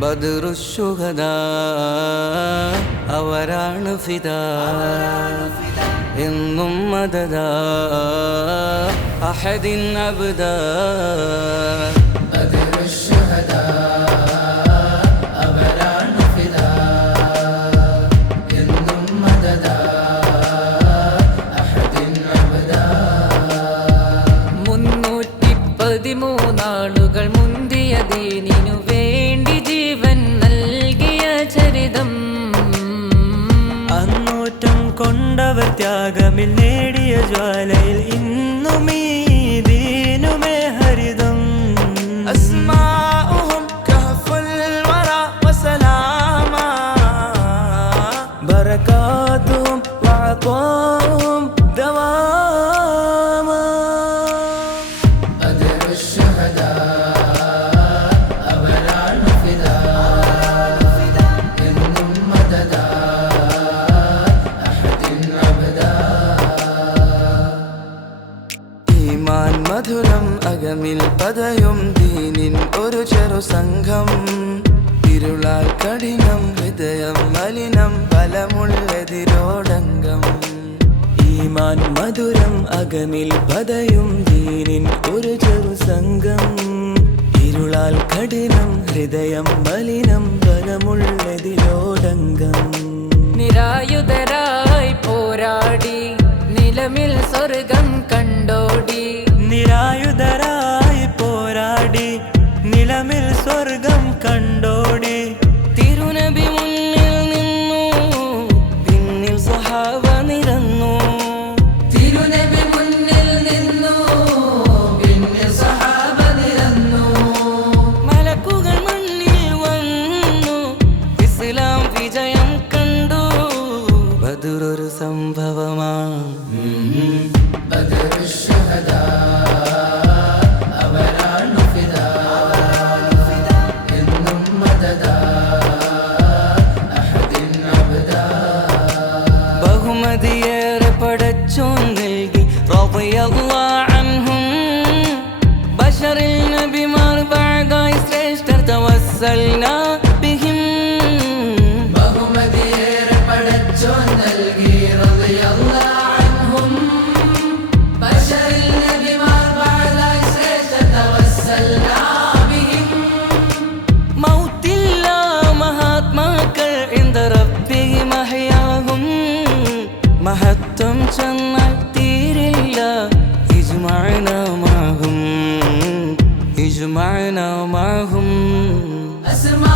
ബദ്റുശുഹദാ അവരാണ് ഫിദാ എന്നും മദദാ അഹദിൻ അബ്ദാ ബദ്റുശുഹദാ അവരാണ് ഫിദാ എന്നും മദദാ അഹദിൻ അബ്ദാ 313 ആളുകൾ മുന്തിയ ദീനിനു വേണ്ടി ജീവൻ നൽകിയ ചരിതം അന്നൂറ്റം കൊണ്ടവർ ത്യാഗമിൽ നേടിയ ജ്വാലയിൽ ഇന്നും ഈ ദീനുമേ ഹരിതം അസ്മാഉഹും കഹ്ഫുൽ വറാ വസലാമാ ബറകാതുഹും വഅതാഉഹും ദവാമാ ബദ്റുശുഹദാ അവരാണ് ഫിദാ എന്നും മദദാ അഹദിൻ അബ്ദാ ഈമാൻ മധുരം അകമിൽ പതയും ദീനിൻ ഒരു ചെറു സംഘം ഇരുളാൽ കഠിനം ഹൃദയം മലിനം ബലമുള്ളതിരോടംഗം ഈമാൻ മധുരം അകമിൽ പതയും ദീനിൻ ഒരു ചെറു സംഘം ഇരുളാൽ കഠിനം ഹൃദയം മലിനം ബലമുള്ളതിലോടംഗം നിരായുധരായി പോരാടി നിലമിൽ സ്വർഗം കണ്ടോടി നിരായുധരായി പോരാടി നിലമിൽ സ്വർഗം കണ്ടോടി തിരുനബി മുന്നിൽ നിന്നു പിന്നിൽ സ്വഹാബ നിരന്നു തിരുനബി മുന്നിൽ നിന്നു പിന്നെ സഹാബ നിരന്നു മലക്കുകൾ മണ്ണിൽ വന്നു ഇസ്ലാം വിജയം കണ്ടു ബദറൊരു സംഭവമാ ബദ്റുശുഹദാ അവരാണ് ഫിദാ എന്നും മദദാ അഹദിൻ അബ്ദാ ബഹുമതിയേറെ പടച്ചോൻ നൽകി റളിയല്ലാഹു അൻഹും ബശറിൽ നബിമാർ ബഅദായി ശ്രേഷ്ഠർ തവസ്സൽനാ ബിഹിം ബഹുമതിയേറെ പടച്ചോൻ നൽകി റളിയല്ലാഹു അൻഹും ബശറിൽ നബിമാർ ബഅദായി ശ്രേഷ്ഠർ തവസ്സൽനാ ബിഹിം മൗത്തില്ല മഹാത്മാക്കൾ ഇന്ദ റബ്ബിഹി മഹയാഹും മഹത്വം ചെന്നാൽ തീരില്ല ഇജ്മഅനാ മഅഹും ഇജ്മഅനാ മഅഹും അസ്മാ